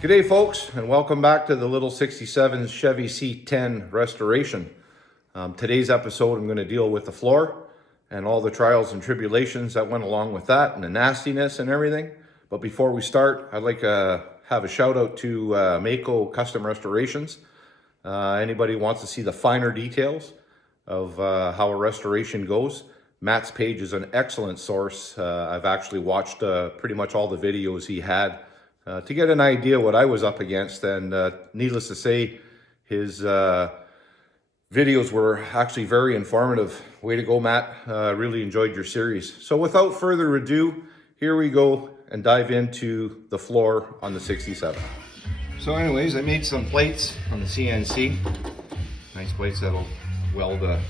G'day folks, and welcome back to the little 67 Chevy C10 restoration. Today's episode I'm going to deal with the floor and all the trials and tribulations that went along with that and the nastiness and everything. But before we start, I'd like to have a shout out to Mako Custom Restorations. Anybody wants to see the finer details of how a restoration goes, Matt's page is an excellent source. I've actually watched pretty much all the videos he had to get an idea what I was up against, and needless to say, his videos were actually very informative. Way to go, Matt. Really enjoyed your series. So without further ado, here we go and dive into the floor on the 67. So anyways, I made some plates on the CNC. Nice plates that'll weld a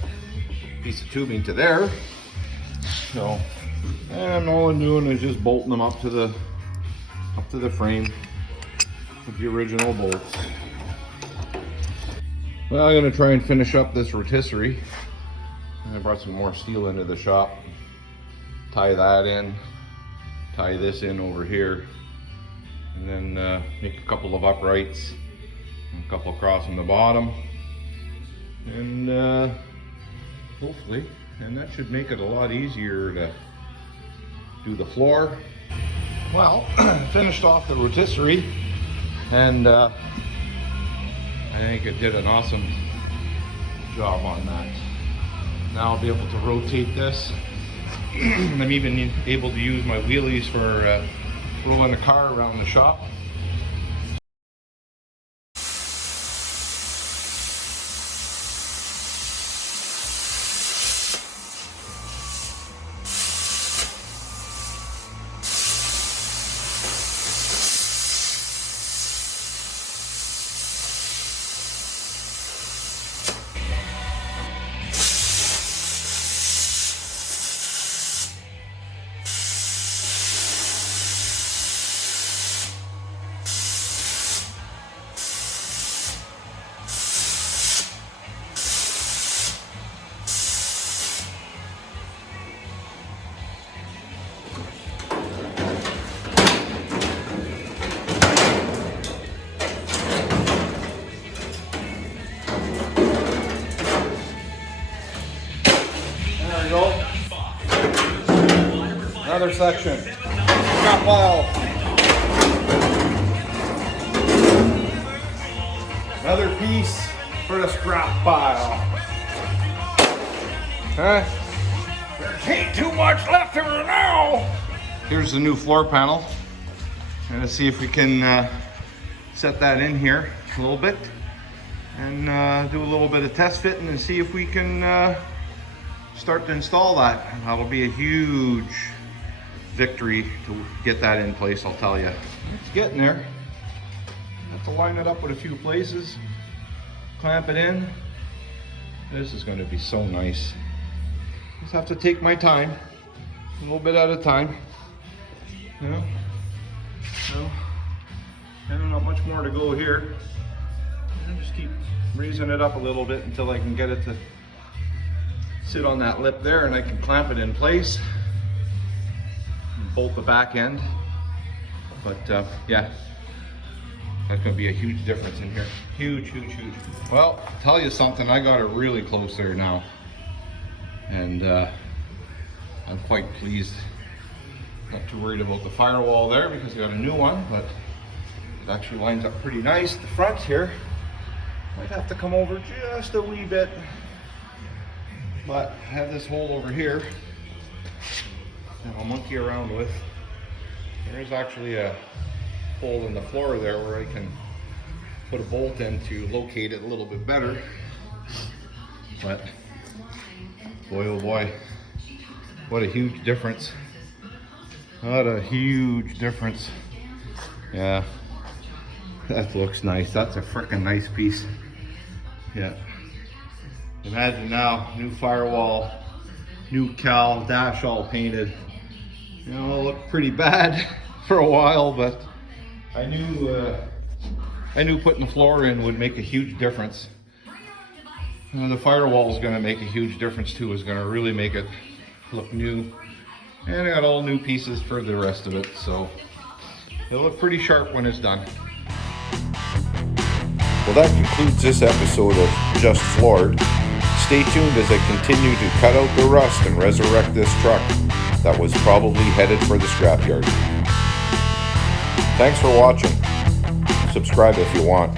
piece of tubing to there. So, and all I'm doing is just bolting them up to the frame with the original bolts. Well, I'm gonna try and finish up this rotisserie. I brought some more steel into the shop. Tie that in, tie this in over here, and then make a couple of uprights, and a couple across on the bottom, and hopefully, and that should make it a lot easier to do the floor. Well, finished off the rotisserie, and I think it did an awesome job on that. Now I'll be able to rotate this. I'm even able to use my wheelies for rolling the car around the shop. Another section. Scrap pile. Another piece for the scrap pile. Huh? There ain't too much left of her now. Here's the new floor panel. Gonna see if we can set that in here a little bit and do a little bit of test fitting and see if we can start to install that. That'll be a huge victory to get that in place, I'll tell you. It's getting there. Have to line it up with a few places, clamp it in. This is going to be so nice. Just have to take my time, a little bit at a time. You know, so, and not much more to go here. And just keep raising it up a little bit until I can get it to sit on that lip there, and I can clamp it in place. Bolt the back end, but yeah, that's gonna be a huge difference in here. Huge. Well, I'll tell you something, I got it really close there now, and I'm quite pleased. Not too worried about the firewall there because I got a new one, but it actually lines up pretty nice. The front here might have to come over just a wee bit, but I have this hole over here that I'll monkey around with. There's actually a hole in the floor there where I can put a bolt in to locate it a little bit better. But boy, oh boy, what a huge difference. What a huge difference. Yeah, that looks nice. That's a freaking nice piece. Yeah. Imagine now, new firewall, new cowl, dash all painted. You know, it looked pretty bad for a while, but I knew putting the floor in would make a huge difference. The firewall is going to make a huge difference too. It's going to really make it look new. And I got all new pieces for the rest of it, so it'll look pretty sharp when it's done. Well, that concludes this episode of Just Floored. Stay tuned as I continue to cut out the rust and resurrect this truck that was probably headed for the scrapyard. Thanks for watching. Subscribe if you want.